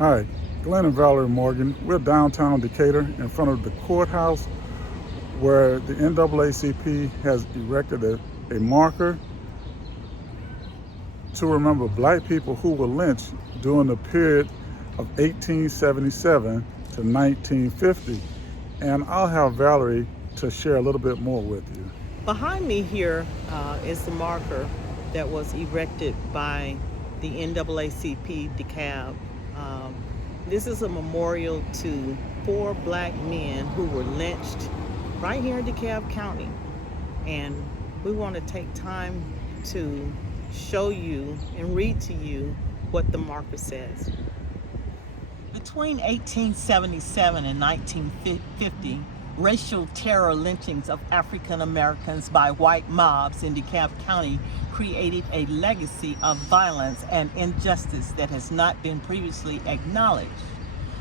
Hi, Glenn and Valerie Morgan. We're downtown Decatur in front of the courthouse where the NAACP has erected a marker to remember Black people who were lynched during the period of 1877 to 1950. And I'll have Valerie to share a little bit more with you. Behind me here is the marker that was erected by the NAACP DeKalb. This is a memorial to 4 Black men who were lynched right here in DeKalb County. And we want to take time to show you and read to you what the marker says. Between 1877 and 1950, racial terror lynchings of African Americans by white mobs in DeKalb County created a legacy of violence and injustice that has not been previously acknowledged.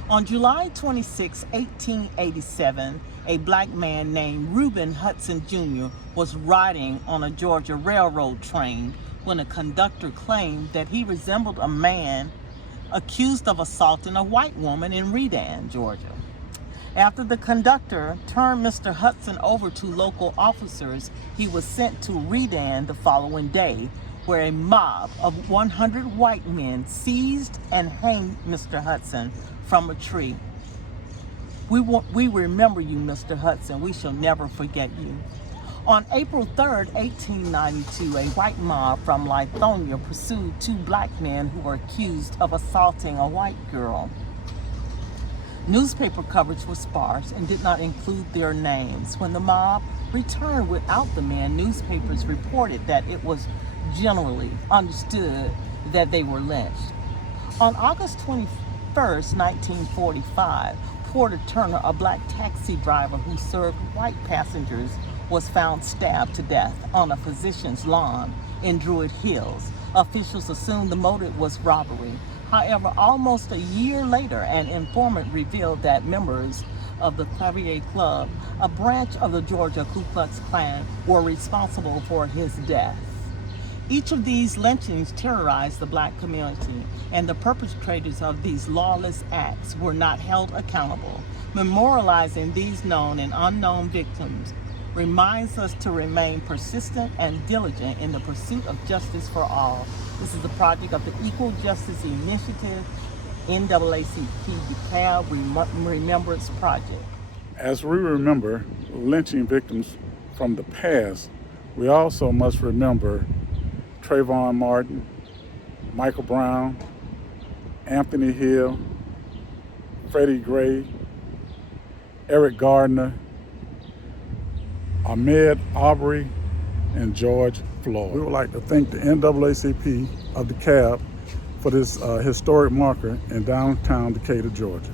On July 26, 1887, a Black man named Reuben Hudson Jr. was riding on a Georgia railroad train when a conductor claimed that he resembled a man accused of assaulting a white woman in Redan, Georgia. After the conductor turned Mr. Hudson over to local officers, he was sent to Redan the following day, where a mob of 100 white men seized and hanged Mr. Hudson from a tree. We remember you, Mr. Hudson. We shall never forget you. On April 3rd, 1892, a white mob from Lithonia pursued 2 Black men who were accused of assaulting a white girl. Newspaper coverage was sparse and did not include their names. When the mob returned without the men, newspapers reported that it was generally understood that they were lynched. On August 21st, 1945, Porter Turner, a Black taxi driver who served white passengers, was found stabbed to death on a physician's lawn in Druid Hills. Officials assumed the motive was robbery. However, almost a year later, an informant revealed that members of the Clavier Club, a branch of the Georgia Ku Klux Klan, were responsible for his death. Each of these lynchings terrorized the Black community, and the perpetrators of these lawless acts were not held accountable. Memorializing these known and unknown victims reminds us to remain persistent and diligent in the pursuit of justice for all. This is a project of the Equal Justice Initiative, NAACP DeKalb Remembrance Project. As we remember lynching victims from the past, we also must remember Trayvon Martin, Michael Brown, Anthony Hill, Freddie Gray, Eric Gardner, Ahmaud Arbery, and George Floyd. We would like to thank the NAACP of DeKalb for this historic marker in downtown Decatur, Georgia.